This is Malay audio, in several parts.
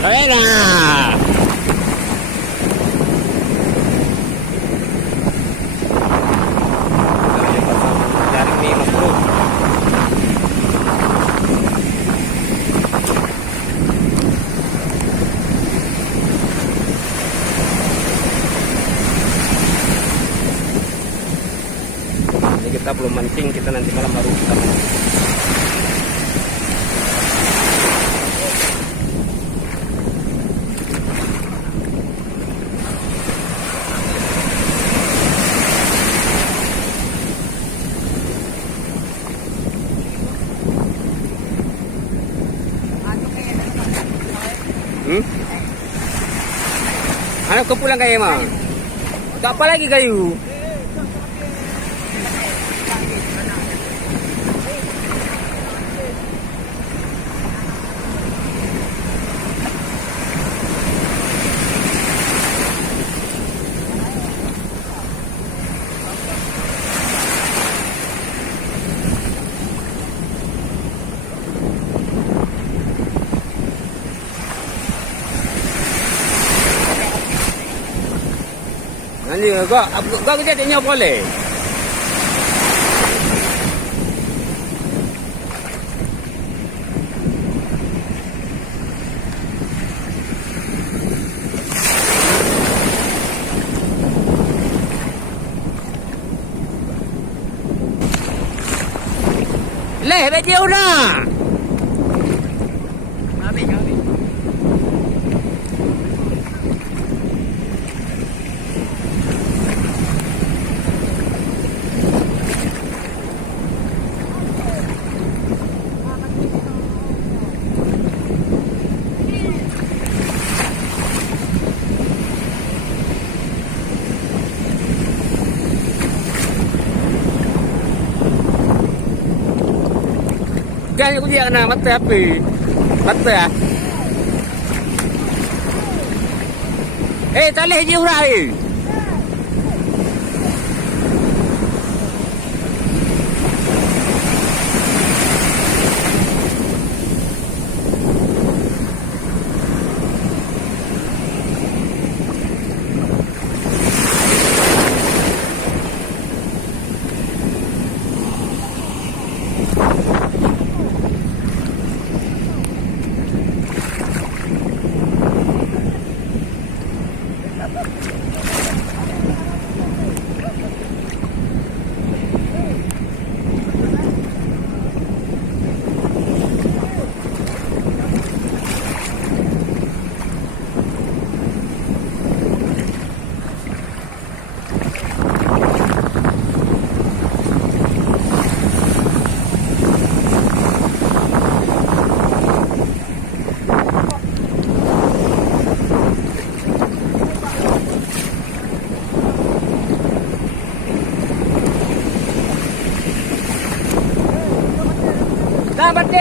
Enak. Jaring nih Mas Bro. Ini kita belum mancing, kita nanti malam baru kita mancing. Anak kau pulang kayu mah? Tak apa lagi kayu. Nanti kau kejadiannya boleh. Leh, betul nak. Kan aku dia kena mata apa? Mata ah. Tak leh je urai. Dah betul.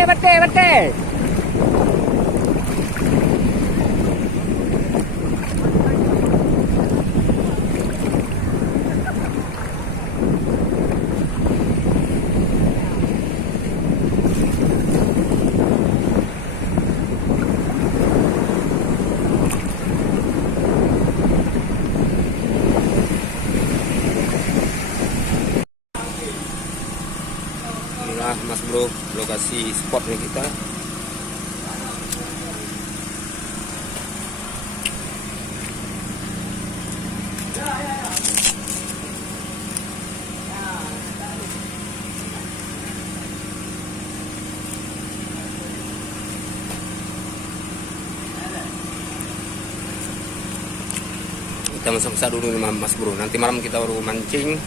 Inilah Mas Bro, lokasi spotnya kita. Kita masak dulu nih Mas Bro. Nanti malam kita baru mancing.